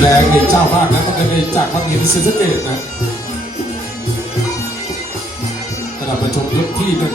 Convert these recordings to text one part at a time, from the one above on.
แรงเด็กเจ้าภาคนะต้องไปจากพักหินศรีสะเกตนะระดับประชมยกที่หนึ่ง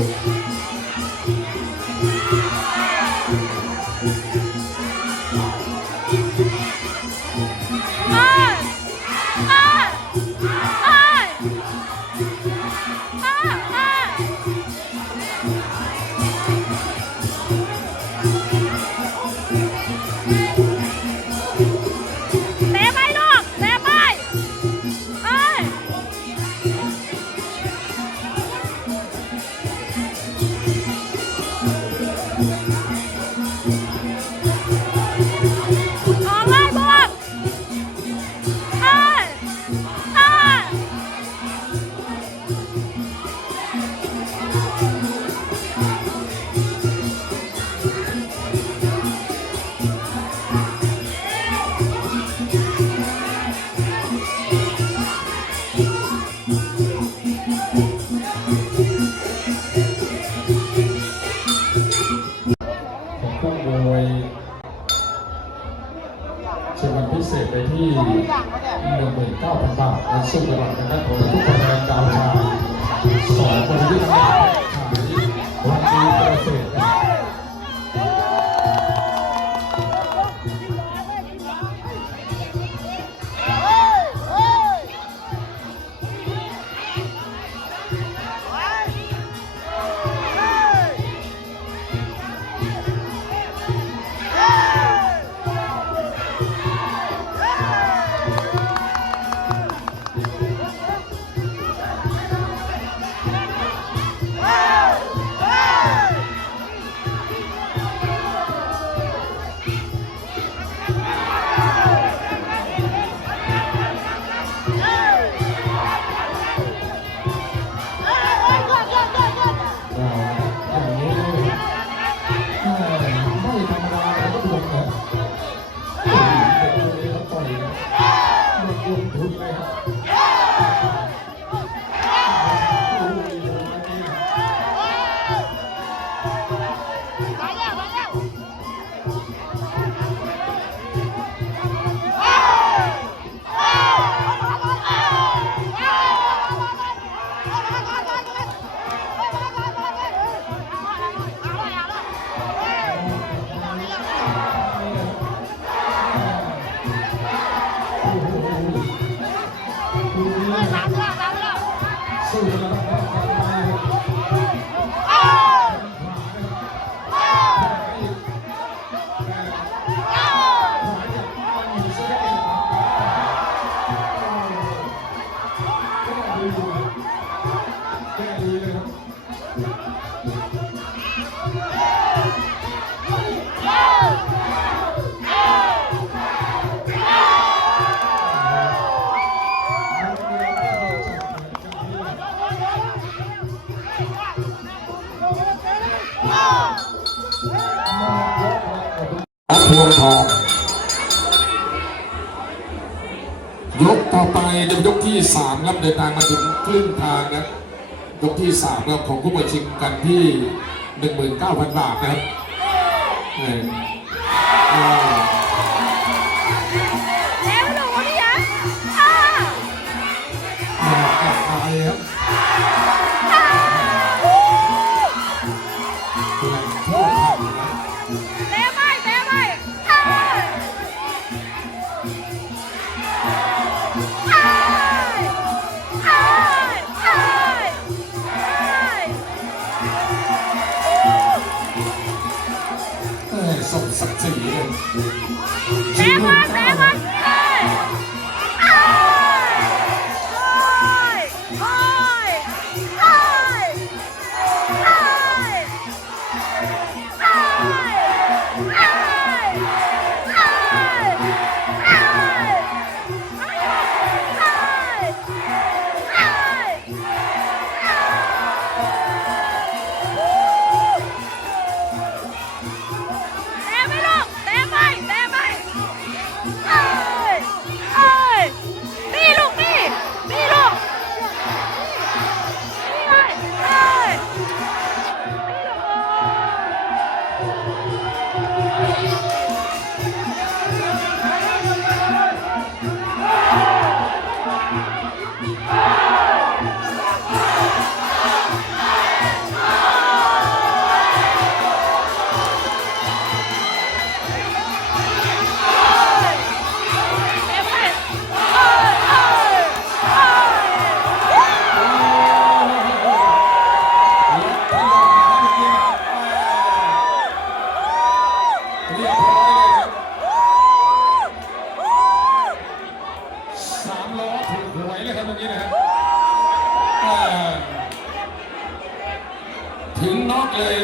เต หนึ่งหมื่นเก้าพันบาทและสู้ระหว่างทางด้านของทุกคะแนนดาวชาสองคนที่ ¡Hola, hola! พวงทองยกต่อไปจะเป็นยกที่สามครับเดินทางมาถึงครึ่งทางนะยกที่สามครับของผู้บชิงกันที่หนึ่งหมื่นเก้าพันบาทนะครับแล้วหนูนี่นะอ้าอ่าอ่า 梅花三。Bye. นี้นะฮะถึงน็อกเลย